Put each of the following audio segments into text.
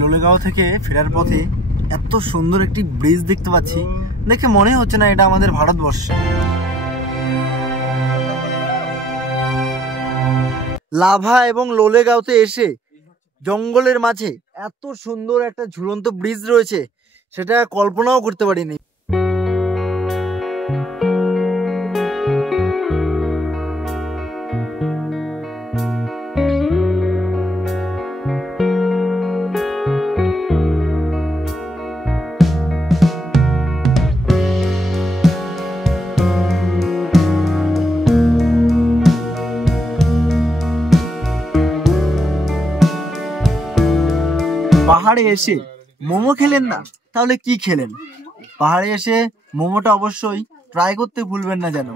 লোলেগাঁও থেকে ফেরার পথে এত সুন্দর একটি ব্রিজ দেখতে পাচ্ছি, দেখে মনে হচ্ছে না এটা আমাদের ভারতবর্ষে। লাভা এবং লোলেগাঁওতে এসে জঙ্গলের মাঝে এত সুন্দর একটা ঝুলন্ত ব্রিজ রয়েছে, সেটা কল্পনাও করতে পারিনি। পাহাড়ে এসে মোমো খেলেন না, তাহলে কি খেলেন? পাহাড়ে এসে মোমোটা অবশ্যই ট্রাই করতে ভুলবেন না যেন।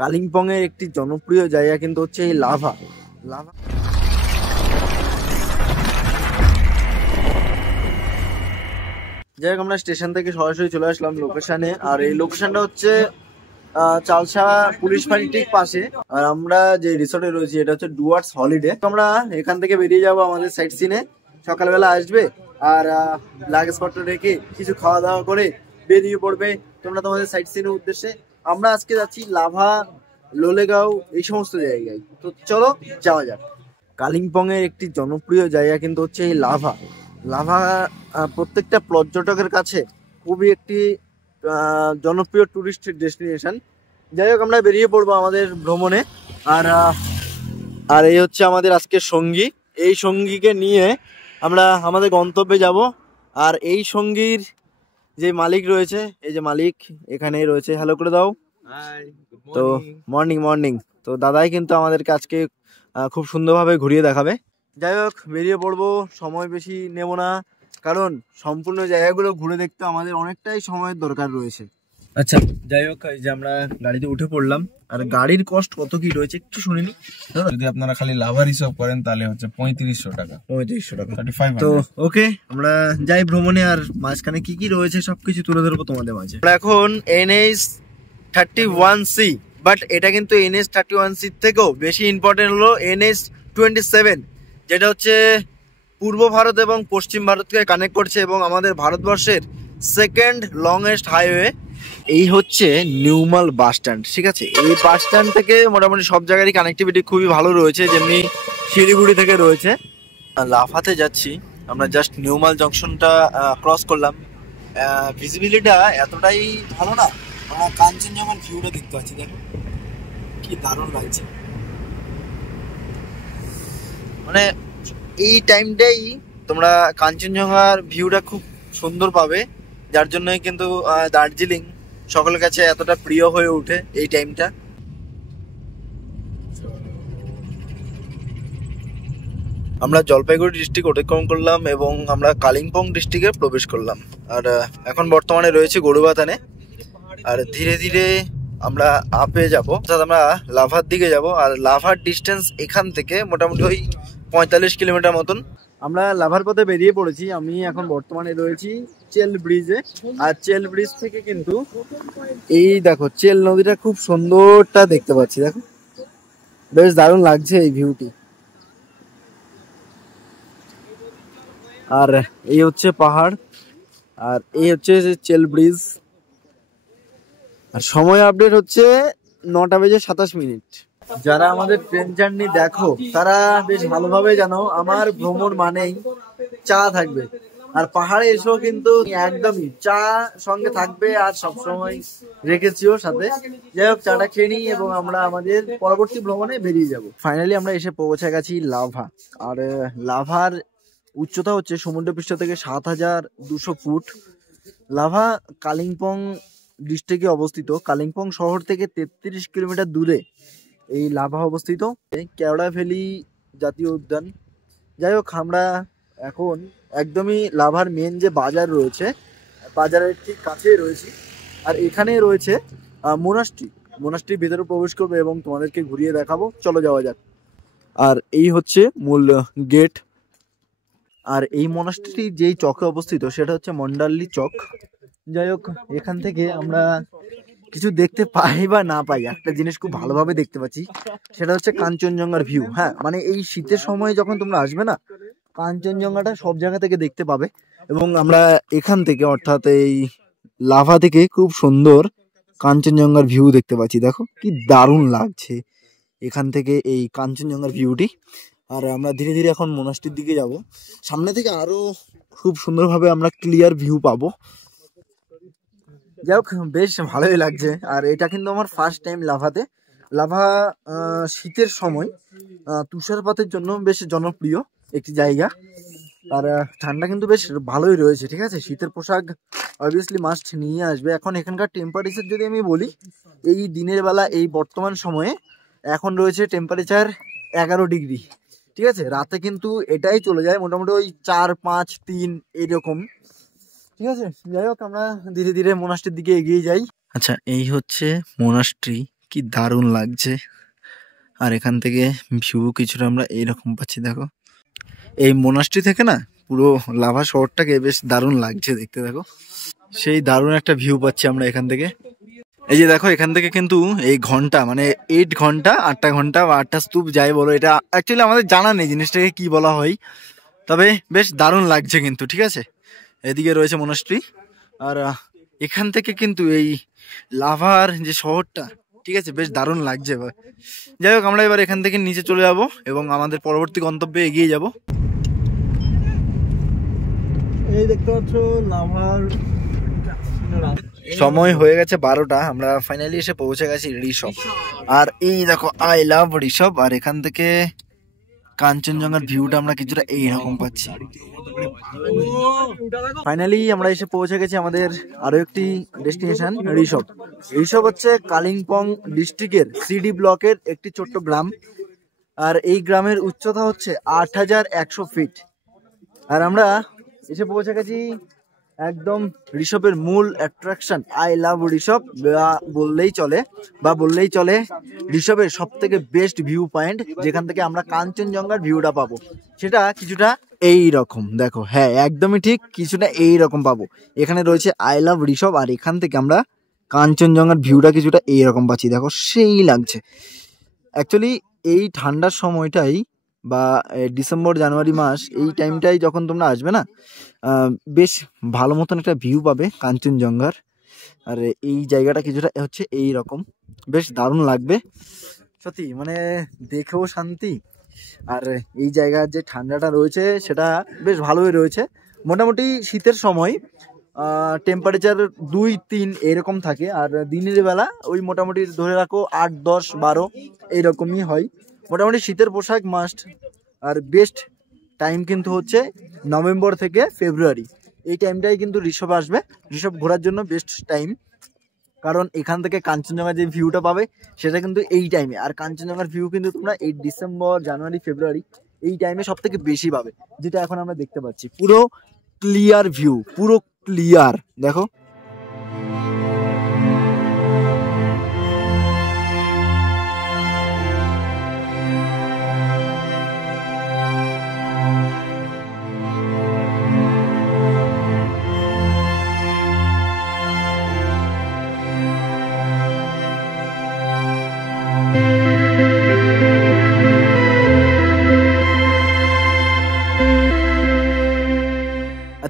কালিম্পং এর একটি জনপ্রিয় জায়গা কিন্তু হচ্ছে এই লাভা। যাই হোক, আমরা স্টেশন থেকে সরাসরি চলে আসলাম লোকেশনে, আর এই লোকেশনটা হচ্ছে চালসা পুলিশ ফাঁড়ি ঠিক পাশে। আর আমরা যে রিসোর্টে রয়েছি এটা হচ্ছে ডুয়ার্স হলিডে। আমরা এখান থেকে বেরিয়ে যাব আমাদের সাইট সিনে। সকালবেলা আসবে আর লাগেজ পত্র রেখে কিছু খাওয়া দাওয়া করে বেরিয়ে পড়বে তোমরা তোমাদের সাইট সিনের উদ্দেশ্যে। আমরা আজকে যাচ্ছি লাভা, লোলেগাঁও, এই সমস্ত জায়গায়। তো চলো যাওয়া যাক। কালিম্পং এর একটি জনপ্রিয় জায়গা কিন্তু হচ্ছে এই লাভা। লাভা প্রত্যেকটা পর্যটকের কাছে খুবই একটি জনপ্রিয় টুরিস্ট ডেস্টিনেশন। যাই হোক, আমরা বেরিয়ে পড়বো আমাদের ভ্রমণে। আর এই হচ্ছে আমাদের আজকের সঙ্গী। এই সঙ্গীকে নিয়ে আমরা আমাদের গন্তব্যে যাব। আর এই সঙ্গীর যে মালিক রয়েছে, এই যে মালিক এখানেই রয়েছে, হ্যালো করে দাও। তো মর্নিং। তো দাদাই কিন্তু আমাদেরকে আজকে খুব সুন্দরভাবে ঘুরিয়ে দেখাবে। যাই হোক, বেরিয়ে পড়বো, সময় বেশি নেব না, কারণ সম্পূর্ণ জায়গাগুলো ঘুরে দেখতে আমাদের অনেকটাই সময়ের দরকার রয়েছে। আচ্ছা, যাই হোক, এই যে আমরা গাড়িতে উঠে পড়লাম। আর গাড়ির কস্ট কত কি রয়েছে একটু শুনিনি। যদি আপনারা খালি লাভার হিসাব করেন তাহলে হচ্ছে 3500 টাকা। 3500 টাকা। তো ওকে, আমরা যাই ভ্রমণে, আর মাঝখানে কি কি রয়েছে সবকিছু তুলে ধরবো তোমাদের মাঝে। আমরা এখন NH31C, বাট এটা কিন্তু NH31C থেকেও বেশি ইম্পর্টেন্ট হলো NH27, যেটা হচ্ছে পূর্ব ভারত এবং পশ্চিম ভারতকে কানেক্ট করছে এবং আমাদের ভারতবর্ষের সেকেন্ড লংগেস্ট হাইওয়ে। এই হচ্ছে নিউমাল বাস স্ট্যান্ড, ঠিক আছে। এই বাস স্ট্যান্ড থেকে মোটামুটি সব জায়গারই কানেক্টিভিটি খুবই ভালো রয়েছে, যেমনি শিলিগুড়ি থেকে রয়েছে। লাভাতে যাচ্ছি আমরা, জাস্ট নিউমাল জংশনটা ক্রস করলাম। ভিজিবিলিটিটা এতটাই ভালো না, আমরা কাঞ্চনজঙ্ঘার ভিউটা দেখতে পাচ্ছি, দেখো কি দারুণ লাগছে। মানে এই টাইমটাই তোমরা কাঞ্চনজঙ্ঘার ভিউটা খুব সুন্দর পাবে, যার জন্যই কিন্তু দার্জিলিং সকলের কাছে এতটা প্রিয় হয়ে ওঠে এই টাইমটা। আমরা জলপাইগুড়ি ডিস্ট্রিক্ট অতিক্রম করলাম এবং আমরা কালিম্পং ডিস্ট্রিক্টে প্রবেশ করলাম। আর এখন বর্তমানে রয়েছে গরুবাথানে। আর ধীরে ধীরে আমরা আপে যাব, অর্থাৎ আমরা লাভার দিকে যাব। আর লাভার ডিস্টেন্স এখান থেকে মোটামুটি ওই 45 কিলোমিটার মতন। আমরা লাভার পথে বেরিয়ে পড়েছি। আমি এখন বর্তমানে রয়েছি চেল ব্রিজে। আর চেল ব্রিজ থেকে কিন্তু এই দেখো চেল নদীটা খুব সুন্দরটা দেখতে পাচ্ছি, দেখো বেশ দারুণ লাগছে এই ভিউটি। আর এই হচ্ছে পাহাড়, আর এই হচ্ছে চেল ব্রিজ। আর সময় আপডেট হচ্ছে 9:27। যারা আমাদের ট্রেন জার্নি দেখো তারা বেশ ভালোভাবে জানো আমার ভ্রমণ মানেই চা থাকবে। আর পাহাড়ে এসেও কিন্তু একদমই চা সঙ্গে থাকবে, আর সবসময় রেখেছিও সাথে। যাই হোক, চাটা খেয়ে নিই এবং আমরা আমাদের পরবর্তী ভ্রমণে বেরিয়ে যাব। ফাইনালি আমরা এসে পৌঁছে গেছি লাভা। আর লাভার উচ্চতা হচ্ছে সমুদ্রপৃষ্ঠ থেকে 7200 ফুট। লাভা কালিম্পং ডিস্ট্রিক্টে অবস্থিত। কালিম্পং শহর থেকে 33 কিলোমিটার দূরে এই লাভা অবস্থিত। কেওড়া ভ্যালি জাতীয় উদ্যান। যাই হোক, আমরা এখন একদমই লাভার মেন যে বাজার রয়েছে, বাজারের ঠিক কাছেই রয়েছি। আর এখানে রয়েছে মোনাস্ট্রির ভিতরে প্রবেশ করবো এবং তোমাদেরকে ঘুরিয়ে দেখাবো। চলো যাওয়া যাক। আর এই হচ্ছে মূল গেট। আর এই মোনাস্ট্রি যেই চকে অবস্থিত সেটা হচ্ছে মন্ডাল্লি চক। যাই হোক, এখান থেকে আমরা কিছু দেখতে পাই বা না পাই, একটা জিনিস খুব ভালোভাবে দেখতে পাচ্ছি, সেটা হচ্ছে কাঞ্চনজঙ্ঘার ভিউ। হ্যাঁ, মানে এই শীতের সময় যখন তোমরা আসবে না, কাঞ্চনজঙ্ঘাটা সব জায়গা থেকে দেখতে পাবে। এবং আমরা এখান থেকে, অর্থাৎ এই লাভা থেকে খুব সুন্দর কাঞ্চনজঙ্ঘার ভিউ দেখতে পাচ্ছি। দেখো কি দারুণ লাগছে এখান থেকে এই কাঞ্চনজঙ্ঘার ভিউটি। আর আমরা ধীরে ধীরে এখন মোনাস্ট্রির দিকে যাব। সামনে থেকে আরো খুব সুন্দরভাবে আমরা ক্লিয়ার ভিউ পাবো। যাই হোক, বেশ ভালোই লাগছে। আর এটা কিন্তু আমার ফার্স্ট টাইম লাভাতে। লাভা শীতের সময় তুষারপাতের জন্য বেশ জনপ্রিয় একটি জায়গা। আর ঠান্ডা কিন্তু বেশ ভালোই রয়েছে, ঠিক আছে। শীতের পোশাক অবভিয়াসলি মাস্ট নিয়ে আসবে। এখন এখানকার টেম্পারেচার যদি আমি বলি, এই দিনের বেলা এই বর্তমান সময়ে এখন রয়েছে টেম্পারেচার 11 ডিগ্রি, ঠিক আছে। রাতে কিন্তু এটাই চলে যায় মোটামুটি ওই 4, 5, 3 এইরকম, ঠিক আছে। যাই হোক, আমরা ধীরে ধীরে মোনাস্ট্রির দিকে এগিয়ে যাই। আচ্ছা, এই হচ্ছে মোনাস্ট্রি, কি দারুণ লাগছে। আর এখান থেকে ভিউ কিছুটা আমরা এইরকম পাচ্ছি। দেখো, এই মোনাস্ট্রি থেকে না পুরো লাভা শহরটাকে বেশ দারুণ লাগছে দেখতে। দেখো, সেই দারুণ একটা ভিউ পাচ্ছি আমরা এখান থেকে। এই যে দেখো, এখান থেকে কিন্তু এই ঘন্টা, মানে 8 ঘন্টা, 8টা ঘন্টা বা 8টা স্তূপ যাই বলো, এটা অ্যাকচুয়ালি আমাদের জানা নেই জিনিসটাকে কি বলা হয়, তবে বেশ দারুণ লাগছে কিন্তু, ঠিক আছে। এদিকে রয়েছে মোনাস্ট্রি। আর এখান থেকে কিন্তু এই লাভার যে শহরটা, ঠিক আছে, বেশ দারুণ লাগছে। যাই হোক, আমরা এবার এখান থেকে নিচে চলে যাব এবং আমাদের পরবর্তী গন্তব্যে এগিয়ে যাব। এই দেখতে পাচ্ছ লাভার সময় হয়ে গেছে 12টা। আমরা ফাইনালি এসে পৌঁছে গেছি ঋষভ। আর এই দেখো, আই লাভ ঋষভ। আর এখান থেকে কাঞ্চনজঙ্ঘার ভিউটা আমরা কিছুটা এইরকম পাচ্ছি। ফাইনালি আমরা এসে পৌঁছে গেছি আমাদের আরো একটি ডেস্টিনেশন, ঋষভ। ঋষভ হচ্ছে কালিম্পং ডিস্ট্রিক্টের সিডি ব্লকের একটি ছোট্ট গ্রাম। আর এই গ্রামের উচ্চতা হচ্ছে 8100 ফিট। আর আমরা এসে পৌঁছে গেছি একদম ঋষভের মূল অ্যাট্রাকশন, আই লাভ ঋষভ বললেই চলে ঋষভের সব থেকে বেস্ট ভিউ পয়েন্ট, যেখান থেকে আমরা কাঞ্চনজঙ্ঘার ভিউটা পাবো, সেটা কিছুটা এই রকম। দেখো, হ্যাঁ একদমই ঠিক, কিছুটা এই রকম পাবো। এখানে রয়েছে আই লাভ ঋষভ, আর এখান থেকে আমরা কাঞ্চনজঙ্ঘার ভিউটা কিছুটা এইরকম পাচ্ছি। দেখো, সেই লাগছে। অ্যাকচুয়ালি এই ঠান্ডার সময়টাই, বা ডিসেম্বর জানুয়ারি মাস, এই টাইমটাই যখন তোমরা আসবে না, বেশ ভালো মতন একটা ভিউ পাবে কাঞ্চনজঙ্ঘার। আর এই জায়গাটা কিছুটা হচ্ছে এই রকম, বেশ দারুণ লাগবে সত্যি, মানে দেখেও শান্তি। আর এই জায়গার যে ঠান্ডাটা রয়েছে সেটা বেশ ভালোই রয়েছে। মোটামুটি শীতের সময় টেম্পারেচার 2-3 এরকম থাকে। আর দিনের বেলা ওই মোটামুটি ধরে রাখো 8, 10, 12 এইরকমই হয়। মোটামুটি শীতের পোশাক মাস্ট। আর বেস্ট টাইম কিন্তু হচ্ছে নভেম্বর থেকে ফেব্রুয়ারি, এই টাইমটাই কিন্তু ঋষভ আসবে। ঋষভ ঘোরার জন্য বেস্ট টাইম, কারণ এখান থেকে কাঞ্চনজঙ্ঘার যে ভিউটা পাবে সেটা কিন্তু এই টাইমে। আর কাঞ্চনজঙ্ঘার ভিউ কিন্তু তোমরা এই ডিসেম্বর, জানুয়ারি, ফেব্রুয়ারি এই টাইমে সব থেকে বেশি পাবে, যেটা এখন আমরা দেখতে পাচ্ছি। পুরো ক্লিয়ার ভিউ, পুরো ক্লিয়ার। দেখো,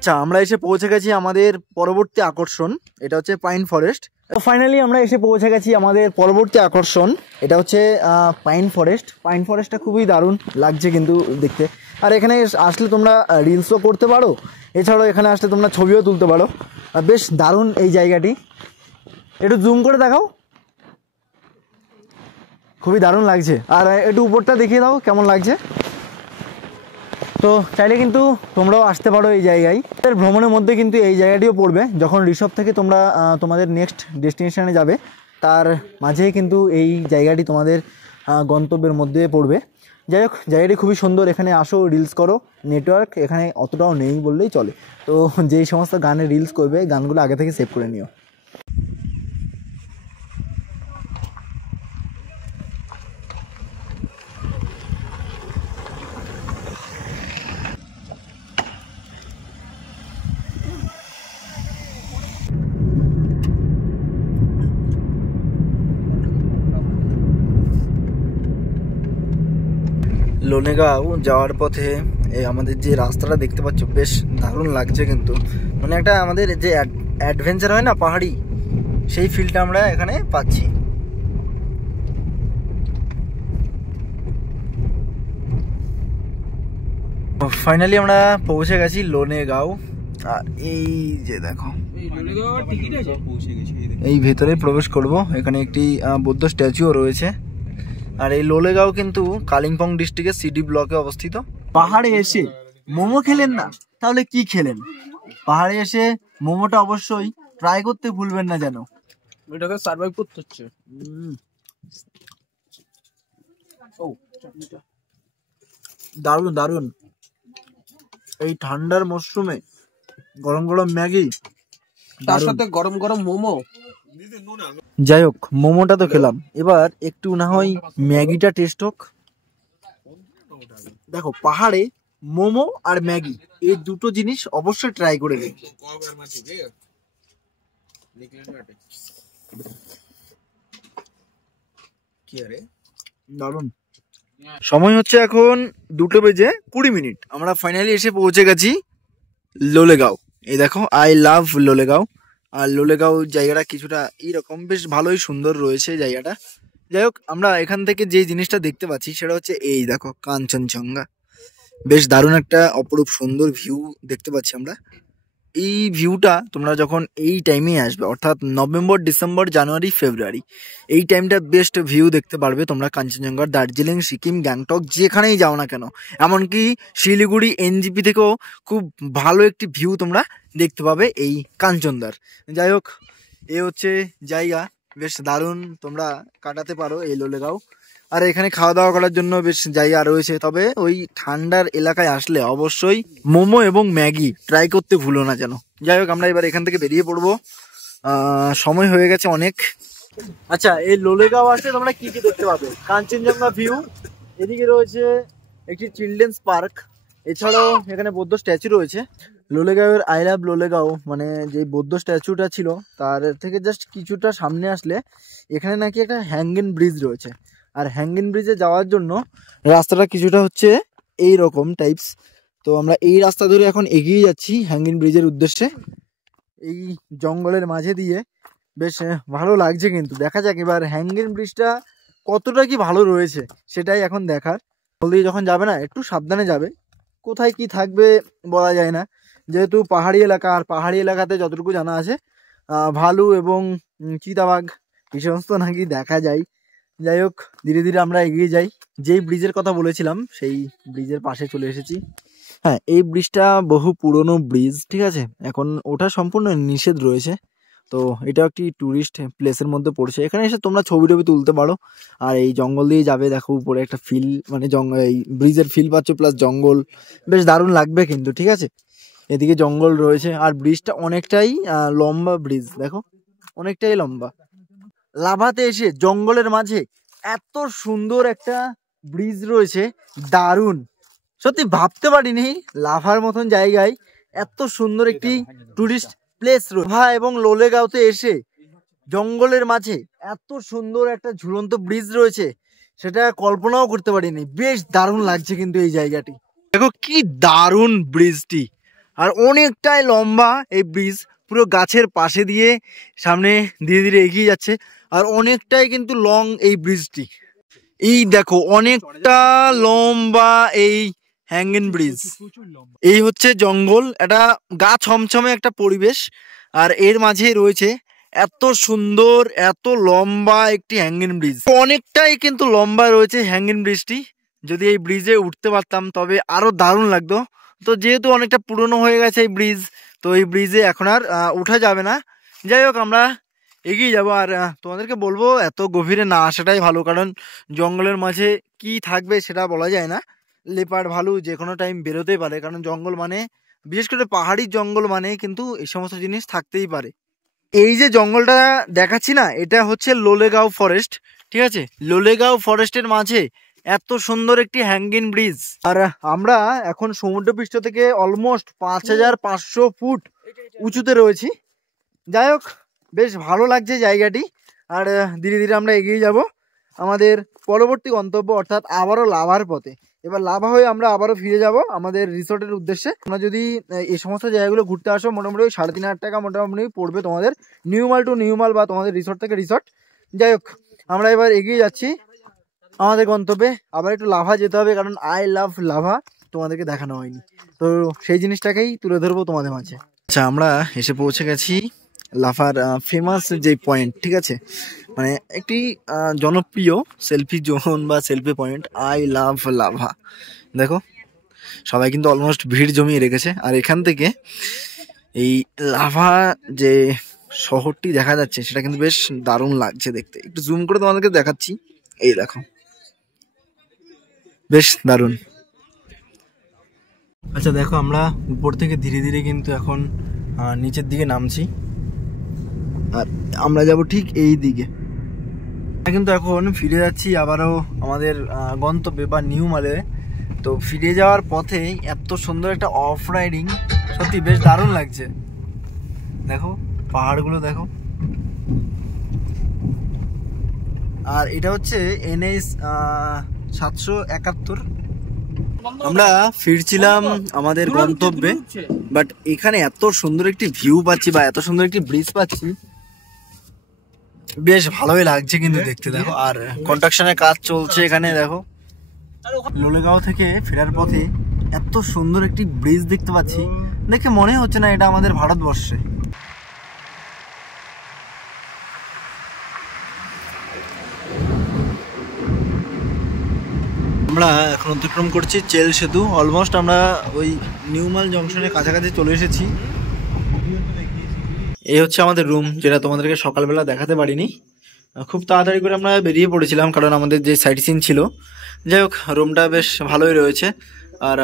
আচ্ছা, আমরা এসে পৌঁছে গেছি আমাদের পরবর্তী আকর্ষণ, এটা হচ্ছে পাইন ফরেস্ট। ফাইনালি আমরা এসে পৌঁছে গেছি আমাদের পরবর্তী আকর্ষণ, এটা হচ্ছে পাইন ফরেস্ট। পাইন ফরেস্টটা খুবই দারুণ লাগছে কিন্তু দেখতে। আর এখানে আসলে তোমরা রিলসও করতে পারো, এছাড়াও এখানে আসলে তোমরা ছবিও তুলতে পারো। বেশ দারুণ এই জায়গাটি, একটু জুম করে দেখাও, খুবই দারুণ লাগছে। আর একটু উপরটা দেখিয়ে দাও কেমন লাগছে। তো চাইলে কিন্তু তোমরাও আসতে পারো এই জায়গায়। ভ্রমণের মধ্যে কিন্তু এই জায়গাটিও পড়বে। যখন ঋষভ থেকে তোমরা তোমাদের নেক্সট ডেস্টিনেশনে যাবে, তার মাঝে কিন্তু এই জায়গাটি তোমাদের গন্তব্যের মধ্যে পড়বে। যাই হোক, জায়গাটি খুবই সুন্দর। এখানে আসো, রিলস করো। নেটওয়ার্ক এখানে অতটাও নেই বললেই চলে। তো যেই সমস্ত গানে রিলস করবে, গানগুলো আগে থেকে সেভ করে নিও। লোনেগাঁও যাওয়ার পথে এই আমাদের যে রাস্তাটা দেখতে পাচ্ছ বেশ দারুণ লাগছে কিন্তু, মানে একটা আমাদের যে অ্যাডভেঞ্চার হয় না পাহাড়ি, সেই ফিলটা আমরা এখানে পাচ্ছি। ফাইনালি আমরা পৌঁছে গেছি লোনেগাঁও। আর এই যে দেখো এই ভেতরে প্রবেশ করব, এখানে একটি বৌদ্ধ স্ট্যাচুও রয়েছে। আর এই লোলেগাঁও কিন্তু কালিম্পং ডিস্ট্রিক্টের সিডি ব্লকে অবস্থিত। পাহাড়ে এসে মোমো খেলেন না, তাহলে কি খেলেন? পাহাড়ে এসে মোমোটা অবশ্যই ট্রাই করতে ভুলবেন না যেন। এটাকে সার্ভাইভ করতে হচ্ছে। দারুণ দারুণ, এই ঠান্ডার মরশুমে গরম গরম ম্যাগি, তার সাথে গরম গরম মোমো। যাই হোক, মোমোটা তো খেলাম, এবার একটু না হয় ম্যাগিটা টেস্ট হোক। দেখো পাহাড়ে মোমো আর ম্যাগি এই দুটো জিনিস অবশ্যই ট্রাই করে দিন। দারুণ। সময় হচ্ছে এখন 2:20। আমরা ফাইনালি এসে পৌঁছে গেছি লোলেগাঁও। এই দেখো, আই লাভ লোলেগাঁও। আর লোলেগাঁও জায়গাটা কিছুটা এইরকম, বেশ ভালোই সুন্দর রয়েছে জায়গাটা। যাই হোক, আমরা এখান থেকে যে জিনিসটা দেখতে পাচ্ছি সেটা হচ্ছে এই দেখো কাঞ্চনজঙ্ঘা। বেশ দারুণ একটা অপরূপ সুন্দর ভিউ দেখতে পাচ্ছি আমরা। এই ভিউটা তোমরা যখন এই টাইমে আসবে, অর্থাৎ নভেম্বর, ডিসেম্বর, জানুয়ারি, ফেব্রুয়ারি, এই টাইমটা বেস্ট ভিউ দেখতে পারবে তোমরা কাঞ্চনজঙ্ঘার। দার্জিলিং, সিকিম, গ্যাংটক যেখানেই যাও না কেন, এমনকি শিলিগুড়ি এনজিপি থেকেও খুব ভালো একটি ভিউ তোমরা দেখতে পাবে এই কাঞ্চনদার। যাই হোক, এ হচ্ছে জায়গা, বেশ দারুণ তোমরা কাটাতে পারো এই লোলেগাঁও। আর এখানে খাওয়া দাওয়া করার জন্য বেশ জায়গা রয়েছে, তবে ওই ঠান্ডার এলাকায় আসলে অবশ্যই মোমো এবং ম্যাগি ট্রাই করতে ভুলো না যেন। যাই হোক, আমরা এবার এখান থেকে বেরিয়ে পড়বো, সময় হয়ে গেছে অনেক। আচ্ছা, এই লোলেগাঁও আসলে তোমরা কি কি দেখতে পাবে? কাঞ্চনজঙ্ঘা ভিউ, এদিকে রয়েছে একটি চিলড্রেন্স পার্ক, এছাড়াও এখানে বৌদ্ধ স্ট্যাচু রয়েছে। লোলেগাঁওয়ের আই লাভ লোলেগাঁও মানে যে বৌদ্ধ স্ট্যাচুটা ছিল তার থেকে জাস্ট কিছুটা সামনে আসলে এখানে নাকি একটা হ্যাঙ্গিং ব্রিজ রয়েছে। আর হ্যাঙ্গিং ব্রিজে যাওয়ার জন্য রাস্তাটা কিছুটা হচ্ছে এই রকম টাইপস। তো আমরা এই রাস্তা ধরে এখন এগিয়ে যাচ্ছি হ্যাঙ্গিং ব্রিজের উদ্দেশ্যে, এই জঙ্গলের মাঝে দিয়ে। বেশ ভালো লাগছে কিন্তু, দেখা যাক এবার হ্যাঙ্গিং ব্রিজটা কতটা কি ভালো রয়েছে সেটাই এখন দেখার। জলদি যখন যাবে না, একটু সাবধানে যাবে, কোথায় কি থাকবে বলা যায় না, যেহেতু পাহাড়ি এলাকা। আর পাহাড়ি এলাকাতে যতটুকু জানা আছে ভালু এবং চিতাবাঘ এই সমস্ত নাকি দেখা যায়। যাই হোক, ধীরে ধীরে আমরা এগিয়ে যাই। যেই ব্রিজের কথা বলেছিলাম সেই ব্রিজের পাশে চলে এসেছি। হ্যাঁ, এই ব্রিজটা বহু পুরনো ব্রিজ, ঠিক আছে, এখন ওটা সম্পূর্ণ নিষেধ রয়েছে। তো এটা একটি টুরিস্ট প্লেসের মধ্যে পড়ছে, এখানে এসে তোমরা ছবি টবি তুলতে পারো। আর এই জঙ্গল দিয়ে যাবে, দেখো উপরে একটা ফিল, মানে জঙ্গল, এই ব্রিজের ফিল পাচ্ছ প্লাস জঙ্গল, বেশ দারুণ লাগবে কিন্তু, ঠিক আছে। এদিকে জঙ্গল রয়েছে আর ব্রিজটা অনেকটাই লম্বা ব্রিজ, দেখো অনেকটাই লম্বা। লাভাতে এসে জঙ্গলের মাঝে এত সুন্দর একটা ব্রিজ রয়েছে, দারুণ। সত্যি ভাবতে পারিনি লাভার মতন জায়গায় এত সুন্দর একটি টুরিস্ট প্লেস রয়েছে। লাভা এবং লোলেগাঁওতে এসে জঙ্গলের মাঝে এত সুন্দর একটা ঝুলন্ত ব্রিজ রয়েছে, সেটা কল্পনাও করতে পারিনি। বেশ দারুণ লাগছে কিন্তু এই জায়গাটি, দেখো কি দারুণ ব্রিজটি। আর অনেকটাই লম্বা এই ব্রিজ, পুরো গাছের পাশে দিয়ে সামনে ধীরে ধীরে এগিয়ে যাচ্ছে। আর অনেকটাই কিন্তু লং এই ব্রিজটি, এই দেখো অনেকটা লম্বা এই হ্যাঙ্গিং ব্রিজ। এই হচ্ছে জঙ্গল, এটা গা ছমছমে একটা পরিবেশ, আর এর মাঝে রয়েছে এত সুন্দর এত লম্বা একটি হ্যাঙ্গিং ব্রিজ। অনেকটাই কিন্তু লম্বা রয়েছে হ্যাঙ্গিং ব্রিজটি। যদি এই ব্রিজে উঠতে পারতাম তবে আরো দারুণ লাগতো। তো যেহেতু অনেকটা পুরনো হয়ে গেছে এই ব্রিজ, তো এই ব্রিজে এখন আর ওঠা যাবে না। যাই হোক, আমরা এগিয়ে যাবো। আর তোমাদেরকে বলবো এত গভীরে না আসাটাই ভালো, কারণ জঙ্গলের মাঝে কি থাকবে সেটা বলা যায় না। লেপার্ড, ভালু যে কোনো টাইম বেরোতেই পারে, কারণ জঙ্গল মানে, বিশেষ করে পাহাড়ি জঙ্গল মানে কিন্তু এই সমস্ত জিনিস থাকতেই পারে। এই যে জঙ্গলটা দেখাচ্ছি না, এটা হচ্ছে লোলেগাঁও ফরেস্ট, ঠিক আছে। লোলেগাঁও ফরেস্টের মাঝে এত সুন্দর একটি হ্যাঙ্গিং ব্রিজ। আর আমরা এখন সমুদ্রপৃষ্ঠ থেকে অলমোস্ট 5500 ফুট উঁচুতে রয়েছি। যাই হোক, বেশ ভালো লাগছে জায়গাটি। আর ধীরে ধীরে আমরা এগিয়ে যাব। আমাদের পরবর্তী গন্তব্য অর্থাৎ আবারও লাভার পথে। এবার লাভা হয়ে আমরা আবারও ফিরে যাব আমাদের রিসোর্টের উদ্দেশ্যে। তোমরা যদি এই সমস্ত জায়গাগুলো ঘুরতে আসো মোটামুটি 3,500 টাকা মোটামুটি পড়বে তোমাদের, নিউমাল টু নিউমাল বা তোমাদের রিসোর্ট থেকে রিসোর্ট। যাই হোক, আমরা এবার এগিয়ে যাচ্ছি আমাদের গন্তব্যে। আবার একটু লাভা যেতে হবে, কারণ আই লাভ লাভা তোমাদেরকে দেখানো হয়নি, তো সেই জিনিসটাকেই তুলে ধরবো তোমাদের মাঝে। আচ্ছা, আমরা এসে পৌঁছে গেছি লাভার ফেমাস যে পয়েন্ট, ঠিক আছে, মানে একটি জনপ্রিয় সেলফি জোন বা selfie point, I love lava. দেখো সবাই কিন্তু অলমোস্ট ভিড় জমিয়ে রেখেছে। আর এখান থেকে এই লাভা যে শহরটি দেখা যাচ্ছে সেটা কিন্তু বেশ দারুণ লাগছে দেখতে। একটু জুম করে তোমাদেরকে দেখাচ্ছি, এই দেখো, বেশ দারুণ। আচ্ছা দেখো, আমরা উপর থেকে ধীরে ধীরে কিন্তু এখন নিচের দিকে নামছি, আর আমরা যাব ঠিক এই দিকে। কিন্তু এখন ফিরে যাচ্ছি আবারও আমাদের গন্তব্যে বা নিউ মালে। তো ফিরে যাওয়ার পথে এত সুন্দর একটা অফ রাইডিং, সত্যি বেশ দারুণ লাগছে। দেখো পাহাড়গুলো দেখো, আর এটা হচ্ছে NH 771। আমরা ফিরছিলাম আমাদের গন্তব্যে, বাট এখানে এত সুন্দর একটি ভিউ পাচ্ছি বা এত সুন্দর একটি ব্রিজ পাচ্ছি, বেশ ভালোই লাগছে কিন্তু দেখতে। দেখো, আর কনস্ট্রাকশনের কাজ চলছে এখানে। দেখো লোলেগাঁও থেকে ফেরার পথে এত সুন্দর একটি ব্রিজ দেখতে পাচ্ছি, দেখে মনে হচ্ছে না এটা আমাদের ভারতবর্ষে। আমরা এখন অতিক্রম করছি চেল সেতু। অলমোস্ট আমরা ওই নিউমাল জংশনের কাছাকাছি চলে এসেছি। এই হচ্ছে আমাদের রুম, যেটা তোমাদেরকে সকালবেলা দেখাতে পারিনি। খুব তাড়াতাড়ি করে আমরা বেরিয়ে পড়েছিলাম কারণ আমাদের যে সাইট সিন ছিল। যাই হোক, রুমটা বেশ ভালোই রয়েছে। আর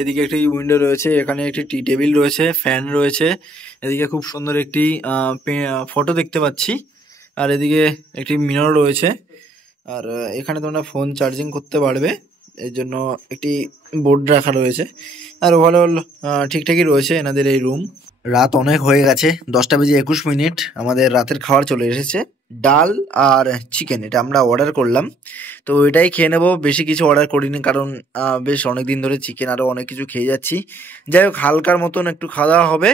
এদিকে একটি উইন্ডো রয়েছে, এখানে একটি টি টেবিল রয়েছে, ফ্যান রয়েছে, এদিকে খুব সুন্দর একটি ফটো দেখতে পাচ্ছি, আর এদিকে একটি মিরর রয়েছে। আর এখানে তোমরা ফোন চার্জিং করতে পারবে, এর জন্য একটি বোর্ড রাখা রয়েছে। আর ওভারঅল ঠিকঠাকই রয়েছে এনাদের এই রুম। রাত অনেক হয়ে গেছে, 10:21। আমাদের রাতের খাবার চলে এসেছে, ডাল আর চিকেন, এটা আমরা অর্ডার করলাম। তো এটাই খেয়ে নেবো, বেশি কিছু অর্ডার করিনি কারণ বেশ অনেক দিন ধরে চিকেন আরও অনেক কিছু খেয়ে যাচ্ছি। যাই হোক, হালকার মতন একটু খাওয়া দাওয়া হবে,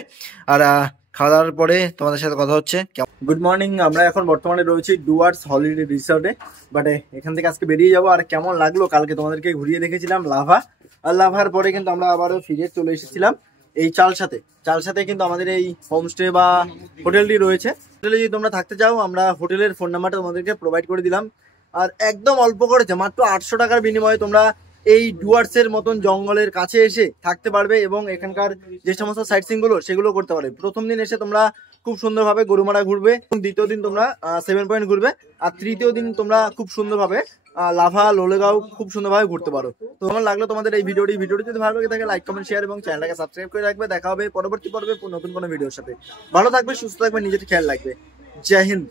আর খাওয়া দাওয়ার পরে তোমাদের সাথে কথা হচ্ছে। গুড মর্নিং, আমরা এখন বর্তমানে রয়েছি ডুয়ার্স হলিডে রিসর্টে, বাট এখান থেকে আজকে বেরিয়ে যাবো। আর কেমন লাগলো, কালকে তোমাদেরকে ঘুরিয়ে দেখেছিলাম লাভা, আর লাভার পরে কিন্তু আমরা আবারও ফিরে চলে এসেছিলাম এই চালসাতে কিন্তু আমাদের এই হোমস্টে বা হোটেলটি রয়েছে। হোটেলে যদি তোমরা থাকতে চাও, আমরা হোটেলের ফোন নাম্বারটা তোমাদেরকে প্রোভাইড করে দিলাম। আর একদম অল্প করেছে, মাত্র 800 টাকার বিনিময়ে তোমরা এই ডুয়ার্সের মতন জঙ্গলের কাছে এসে থাকতে পারবে এবং এখানকার যে সমস্ত সাইট সিন গুলো সেগুলো করতে পারবে। প্রথম দিন এসে তোমরা খুব সুন্দরভাবে গরুমারা ঘুরবে, দ্বিতীয় দিন তোমরা 7 পয়েন্ট ঘুরবে, আর তৃতীয় দিন তোমরা খুব সুন্দরভাবে লাভা লোলেগাঁও খুব সুন্দরভাবে ঘুরতে পারো। তো কেমন লাগলো তোমাদের এই ভিডিওটি যদি ভালো লাগে থাকে লাইক কমেন্ট শেয়ার এবং চ্যানেলটাকে সাবস্ক্রাইব করে রাখবে। দেখা হবে পরবর্তী পর্বে নতুন কোনো ভিডিওর সাথে। ভালো থাকবে, সুস্থ থাকবে, নিজের খেয়াল রাখবে। জয় হিন্দ।